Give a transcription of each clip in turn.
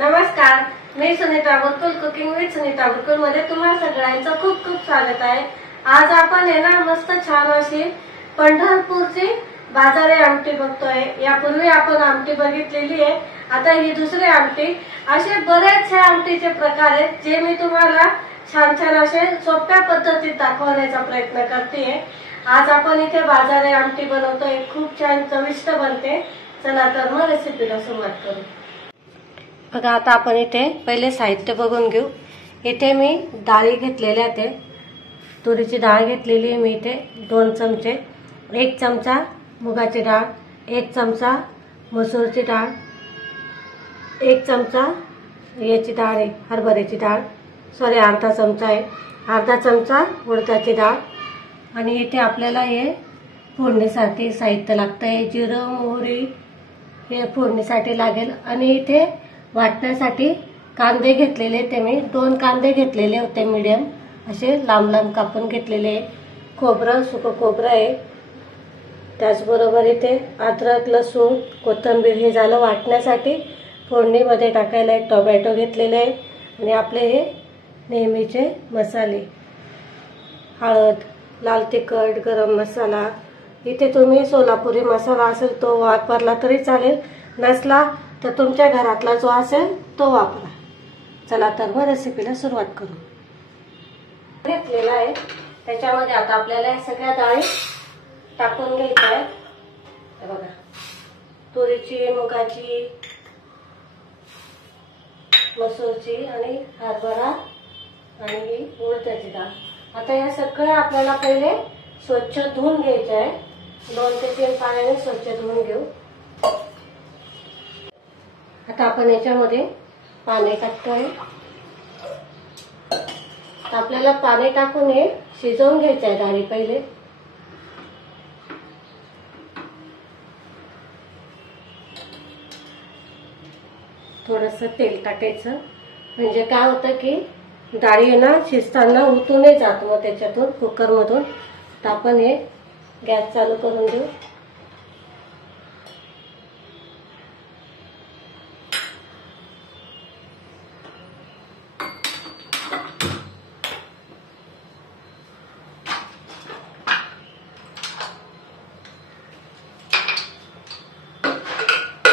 नमस्कार, मी Sunita बुरकुल cooking with Sunita बुरकुल मध्ये तुम्हा सगळ्यांचं खूप खूप स्वागत आहे। आज आपण आहे ना मस्त छान अशी पंढरपूरची बाजारी आमटी बघतोय। यापूर्वी आपण आमटी बघितलेली आहे, आता ही दुसरी आमटी। असे बरेचसे आमटीचे प्रकार आहेत जे मी तुम्हाला छान छान असे सोप्या पद्धतीत दाखवण्याचा प्रयत्न करते। आज आपण इथे बाजारी आमटी बनवतोय, खूप छान चविष्ट बनते। चला तर मग रेसिपीला सुरुवात करू। बघा, आता आपण इथे पहिले साहित्य बघून घेऊ। इथे मी डाळी घेतलेल्या आहेत। तुरीची डाळ घेतलेली आहे मी इथे 2 चमचे, 1 चमचा मुगाची डाळ, 1 चमचा मसूरची डाळ, 1 चमचा याची डाळ आहे हरभऱ्याची डाळ, सॉरी अर्धा चमचा आहे, अर्धा चमचा उडदाची डाळ। आणि इथे आपल्याला हे फोडणीसाठी साहित्य लागतंय, जिरं मोहरी हे फोडणीसाठी लागेल। आणि इथे वाटण्यासाठी कांदे घेतलेले, ते मी 2 कांदे घेतलेले होते मीडियम असे लांब लांब कापून घेतलेले। खोबरं, सुकं खोबरं आहे, त्याचबरोबर इथे अद्रक लसूण कोथिंबीर हे झालं वाटण्यासाठी। फोडणीमध्ये टाकायला एक टोमॅटो घेतलेले आहे आणि आपले हे नेहमीचे मसाले, हळद, लाल तिखट, गरम मसाला। इथे तुम्ही सोलापुरी मसाला असेल तो वापरला तरी चालेल, नसला तर तुमच्या घरातला जो असेल तो वापरा। चला तर मग रेसिपीला सुरुवात करू। घेतलेला आहे त्याच्यामध्ये आता आपल्याला या सगळ्या डाळी टाकून घ्यायच्या आहेत। बघा, तुरीची, मुगाची, मसूरची आणि हरभरा आणि ही उडदाची डाळ। आता या सगळ्या आपल्याला पहिले स्वच्छ धुवून घ्यायच्या आहे, 2 ते 3 पाण्याने स्वच्छ धुवून घेऊ। आता आपण याच्यामध्ये पाणी टाकतोय। आपल्याला पाणी टाकून हे शिजवून घ्यायचं आहे डाळी पहिले। थोडंसं तेल टाकायचं, म्हणजे काय होतं की डाळी ना शिजताना उतू नाही जात मग त्याच्यातून कुकरमधून। तर आपण हे गॅस चालू करून देऊ।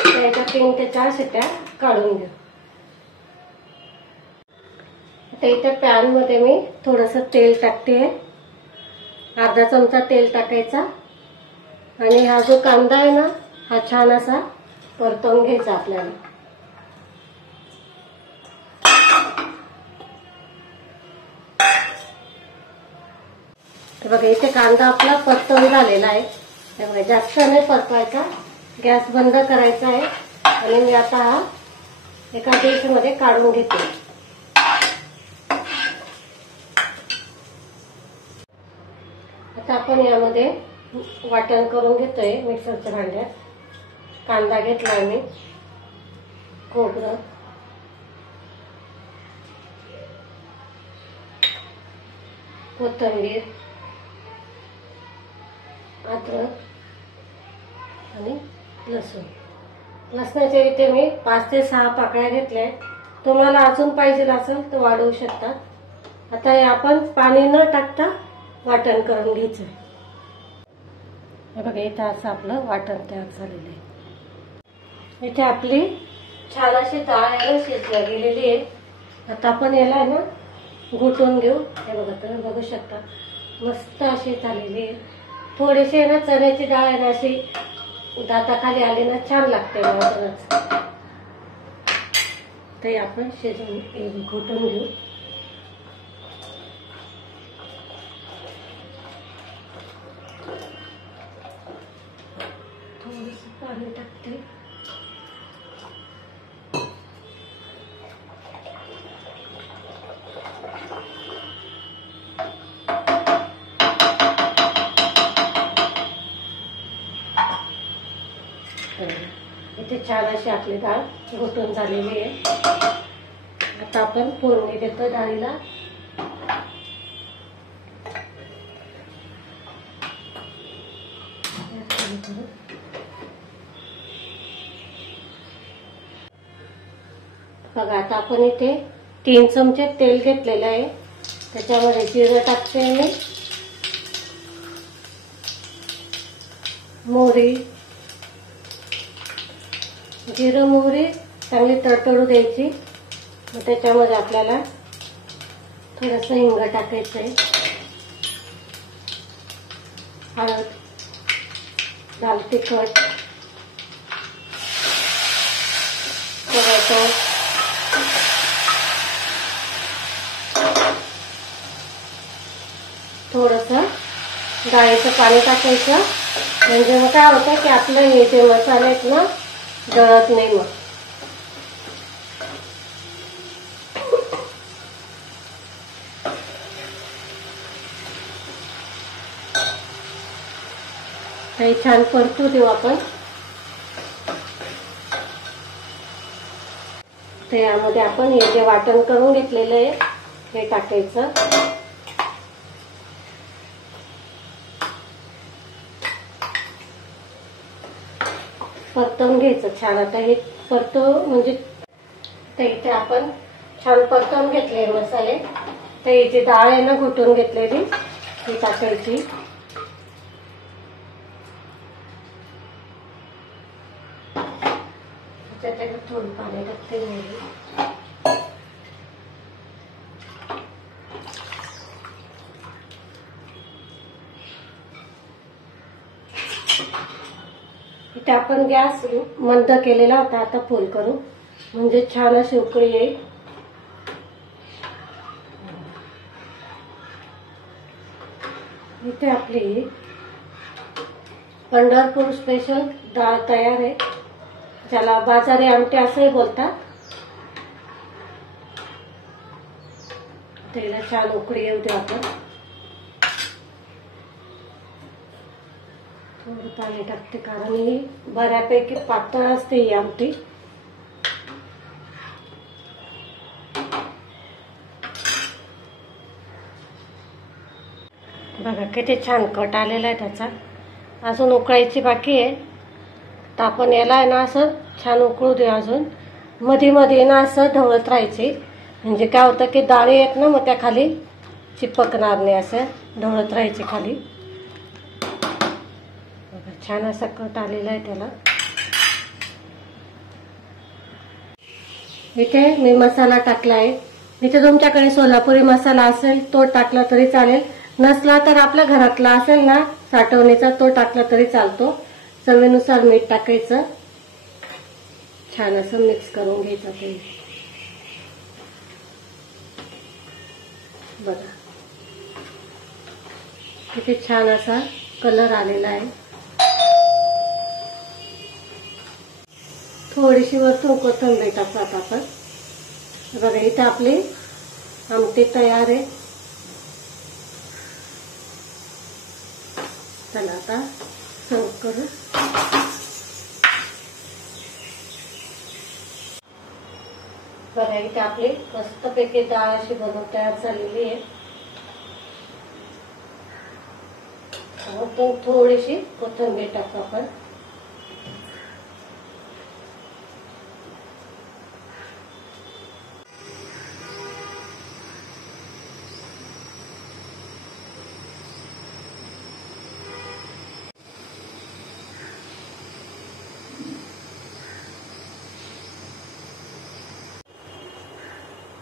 त्याच्या 3 ते 4 शिट्ट्या काढून घेऊ। आता इथे पॅन मध्ये मी थोडंसं तेल टाकते, अर्धा चमचा तेल टाकायचा। आणि हा जो कांदा आहे ना हा छान असा परतवून घ्यायचा आपल्याला। बघा, इथे कांदा आपला परतवून झालेला आहे। त्यामुळे जास्त नाही परतवायचा, गॅस बंद करायचा आहे। आणि मी आता हा एका डिश मध्ये काढून घेते। आता आपण यामध्ये वाटण करून घेतोय मिक्सरच्या भांड्यात। कांदा घेतलाय मी, खोबरं, कोथिंबीर, अद्रक आणि लसूण। लसणाच्या इथे मी 5 ते 6 पाकळ्या घेतल्या। तुम्हाला अजून पाहिजे असेल तर वाढवू शकता। आता हे आपण पाणी न टाकता वाटण करून घ्यायचं। हे बघा, इथे असं आपलं वाटण तयार झालेलं आहे। इथे आपली छान अशी डाळ आहे शिजल्या गेलेली आहे। आता आपण याला ना घुटून घेऊ। हे बघा, तुम्ही बघू शकता मस्त अशी झालेली आहे। थोडीशी ना चण्याची डाळ आहे ना अशी दाताखाली आली ना छान लागते वजनच। ते आपण शिजवून घुटून घेऊ। थोडंसं पाणी टाकते। इथे छान अशी आपली डाळ घुटून झालेली आहे। आता आपण फोडणी देतो डाळीला। बघा आता आपण इथे 3 चमचे तेल घेतलेलं आहे. त्याच्यामध्ये जिरं टाकते मी, मोहरी, जिरं मोहरी चांगली तडतडू द्यायची. मग त्याच्यामध्ये आपल्याला थोडंसं हिंग टाकायचं आहे, हळद, लाल तिखट, थोडंसं डाळीचं पाणी टाकायचं. म्हणजे मग काय होतं की आपलं हे जे मसाले आहेत ना जळत नाही. मग काही छान परतू देऊ आपण. तर यामध्ये आपण हे जे वाटण करून घेतलेलं आहे हे टाकायचं. परतवून घ्यायचं छान. आता हे म्हणजे इथे आपण छान परतवून घेतले मसाले. तर ही जी डाळ आहे ना घुटून घेतलेली ती टाकायची. त्याच्यात थोडं पाणी टाकते मी. इथे आपण गॅस मंद केलेला होता, आता फुल करू म्हणजे छान अशी उकळी येईल. इथे आपली पंढरपूर स्पेशल डाळ तयार आहे, ज्याला बाजारी आमटी असंही बोलतात. त्याला छान उकळी येऊ दे आपण. थोडं पाणी टाकते कारण ही बऱ्यापैकी पातळ असते ही आमटी. बघा किती छान कट आलेला आहे त्याचा. अजून उकळायची बाकी आहे. तर आपण याला आहे ना असं छान उकळू दे. अजून मध्ये मध्ये ना असं ढवळत राहायचे. म्हणजे काय होतं की डाळी आहेत ना मग त्या खाली चिपकणार नाही. असं ढवळत राहायचे खाली. छान असा कट आलेला आहे त्याला. इथे मी मसाला टाकला आहे. इथे तुमच्याकडे सोलापुरी मसाला असेल तो टाकला तरी चालेल, नसला तर आपल्या घरातला असेल ना साठवणीचा तो टाकला तरी चालतो. चवीनुसार मीठ टाकायचं. छान असं मिक्स करून घ्यायचं. ते बघा किती छान असा कलर आलेला आहे. थोडीशी वरतून कोथिंबीर टाकतात आपण. बघा इथे आपली आमटी तयार आहे. चला आता सर्व करू. बघा इथे आपली मस्तपैकी डाळ अशी बनवून तयार झालेली आहे. थोडीशी कोथिंबीर टाकू आपण.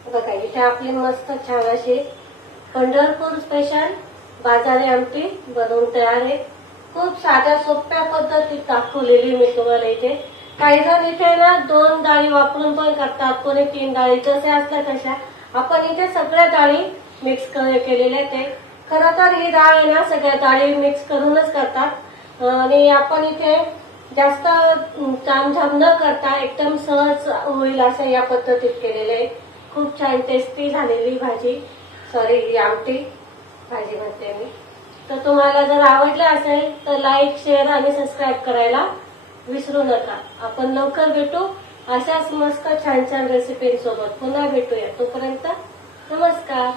बघा इथे आपली मस्त छान अशी पंढरपूर स्पेशल बाजारी आमटी बनवून तयार आहे. खूप साध्या सोप्या पद्धतीत दाखवलेली मी तुम्हाला इथे. काही जण इथे ना 2 डाळी वापरून पण करतात, कोणी 3 डाळी, जसे असल्या तशा. आपण इथे सगळ्या डाळी मिक्स केलेल्या आहेत. खरं तर ही डाळ आहे ना सगळ्या डाळी मिक्स करूनच करतात. आणि आपण इथे जास्त तामझाम न करता एकदम सहज होईल असं या पद्धतीत केलेलं आहे. खूप छान टेस्टी झालेली ही आमटी भाजी म्हणते मी. तर तुम्हाला जर आवडलं असेल तर लाईक, शेअर आणि सबस्क्राईब करायला विसरू नका. आपण लवकर भेटू अशाच मस्त छान छान रेसिपींसोबत. पुन्हा भेटूया. तोपर्यंत नमस्कार.